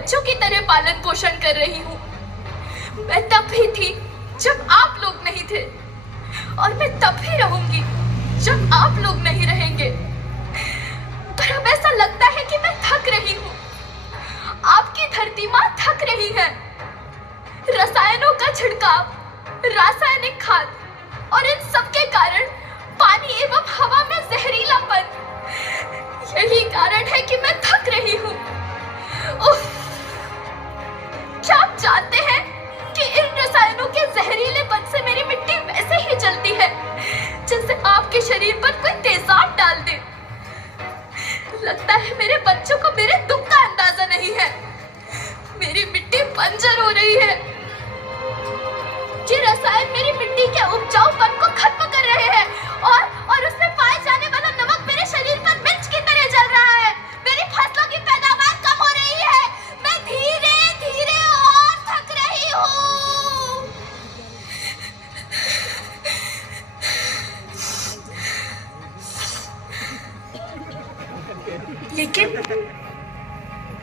बच्चों की तरह पालन पोषण कर रही हूँ। मैं तब भी थी जब आप लोग नहीं थे, और मैं तब भी रहूंगी जब आप लोग नहीं रहेंगे। पर अब ऐसा लगता है कि मैं थक रही हूँ। आपकी धरती माँ थक रही है। रसायनों का छिड़काव, रासायनिक खाद और इन सब के कारण पानी एवं हवा में जहरीलापन, यही कारण है कि मैं थक रही हूँ। उफ! क्या आप जानते हैं कि इन रसायनों के जहरीलेपन से मेरी मिट्टी वैसे ही जलती है जैसे आपके शरीर पर कोई तेजाब डाल दे। लगता है मेरे बच्चों को मेरे दुख का अंदाजा नहीं है। मेरी मिट्टी बंजर हो रही है। ये रसायन मेरी मिट्टी के उपजाऊपन को खत्म कर रहे हैं और उसमें पाए जाने वाला नमक मेरे शरीर पर मिर्च की तरह जल रहा है। मेरी फसलों की पैदावार कम हो रही है। मैं धीरे धीरे और थक रही हूँ।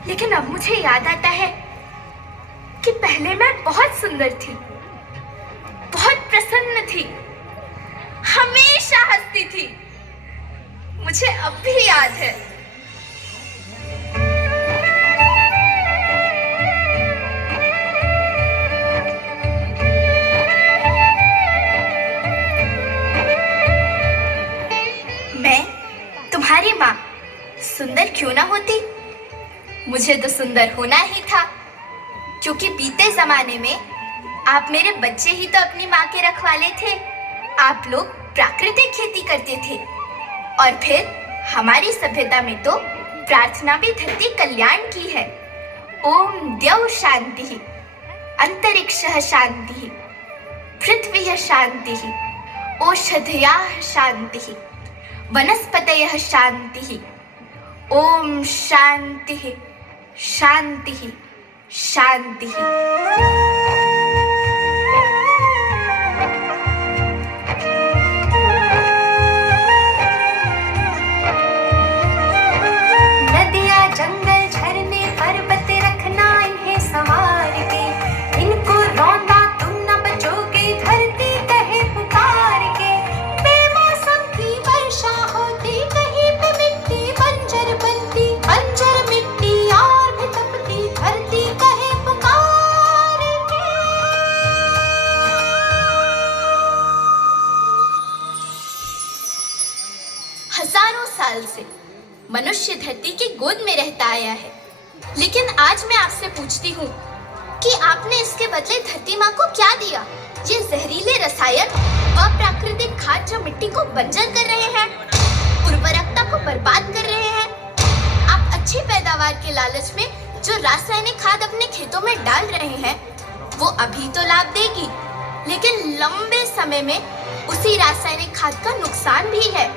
लेकिन अब मुझे याद आता है कि पहले मैं बहुत सुंदर थी, बहुत प्रसन्न थी, हमेशा हंसती थी। मुझे अब भी याद है। मैं तुम्हारी माँ सुंदर क्यों ना होती? मुझे तो सुंदर होना ही था, क्योंकि बीते जमाने में आप मेरे बच्चे ही तो अपनी माँ के रखवाले थे। आप लोग प्राकृतिक खेती करते थे, और फिर हमारी सभ्यता में तो प्रार्थना भी धरती कल्याण की है। ओम द्यौ शांति, अंतरिक्षः शांति, पृथ्वी शांति, औषधयः शांति, वनस्पतयः शांति। ओम शांति शांति शांति। नदियाँ, जंगल, झरने, पर्वत रखना इन्हें संवार के, इनको रौंदा तुम न बचोगे, धरती कहे पुकार के। बेमौसम की वर्षा होती, कहीं पे मिट्टी बंजर बनती, बंजर मिट्टी और भी तपती, धरती कहे पुकार के। हजारों साल से मनुष्य धरती की गोद में रहता आया है, लेकिन आज मैं आपसे पूछती हूँ कि आपने इसके बदले धरती माँ को क्या दिया? ये जहरीले रसायन व प्राकृतिक खाद जो मिट्टी को बंजर कर रहे हैं, उर्वरकता को बर्बाद कर रहे हैं। आप अच्छी पैदावार के लालच में जो रासायनिक खाद अपने खेतों में डाल रहे हैं, वो अभी तो लाभ देगी, लेकिन लंबे समय में उसी रासायनिक खाद का नुकसान भी है।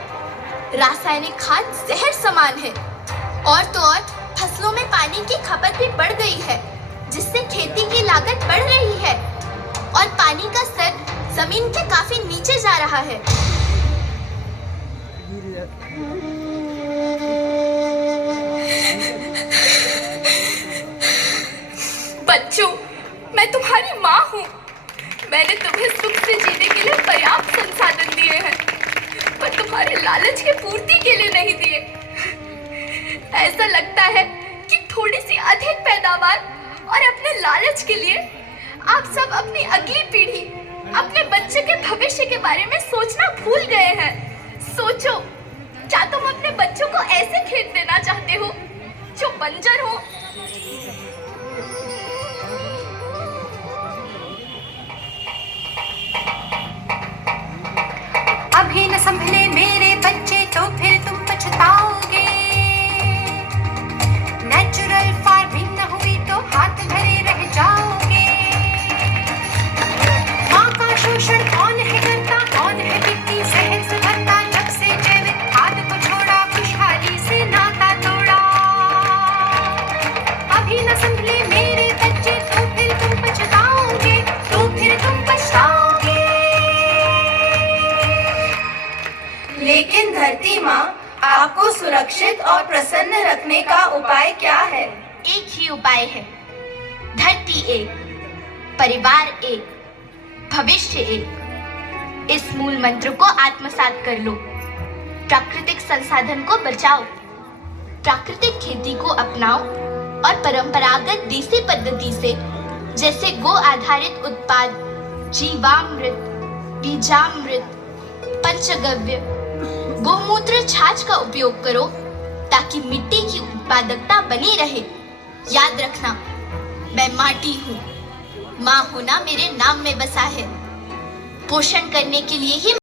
रासायनिक खाद जहर समान है, और तो और फसलों में पानी की खपत भी बढ़ गई है, जिससे खेती की लागत बढ़ रही है और पानी का स्तर जमीन के काफी नीचे जा रहा है। बच्चों, मैं तुम्हारी माँ हूँ। मैंने तुम्हें सुख से जीने के लिए पर्याप्त संसाधन दिए हैं, पर तुम्हारे लालच की पूर्ति के लिए नहीं दिए। ऐसा लगता है कि थोड़ी सी अधिक पैदावार और अपने लालच के लिए आप सब अपनी अगली पीढ़ी, अपने बच्चे के भविष्य के बारे में सोचना भूल गए हैं। सोचो, क्या तुम अपने बच्चों को ऐसे खेत देना चाहते हो जो बंजर हो? अभी न संभले मेरे बच्चे तो फिर तुम पछताओगे। नेचुरल फार्मिंग न हुई तो हाथ धरे रह जाओगे। माँ का शोषण कौन है करता, कौन है मिट्टी सहज सुधरता, जब से जैविक खाद को छोड़ा, खुशहाली से नाता तोड़ा। अभी न संभले मेरे बच्चे तो फिर तुम पछताओगे, तो फिर तुम पछताओगे। लेकिन धरती माँ, आपको सुरक्षित और प्रसन्न रखने का उपाय क्या है? एक ही उपाय है, धरती एक, परिवार एक, भविष्य एक। इस मूल मंत्र को आत्मसात कर लो। प्राकृतिक संसाधन को बचाओ, प्राकृतिक खेती को अपनाओ और परंपरागत देसी पद्धति से जैसे गो आधारित उत्पाद, जीवामृत, बीजामृत, पंचगव्य, गोमूत्र छाछ का उपयोग करो ताकि मिट्टी की उत्पादकता बनी रहे। याद रखना, मैं माटी हूँ, माँ होना मेरे नाम में बसा है। पोषण करने के लिए ही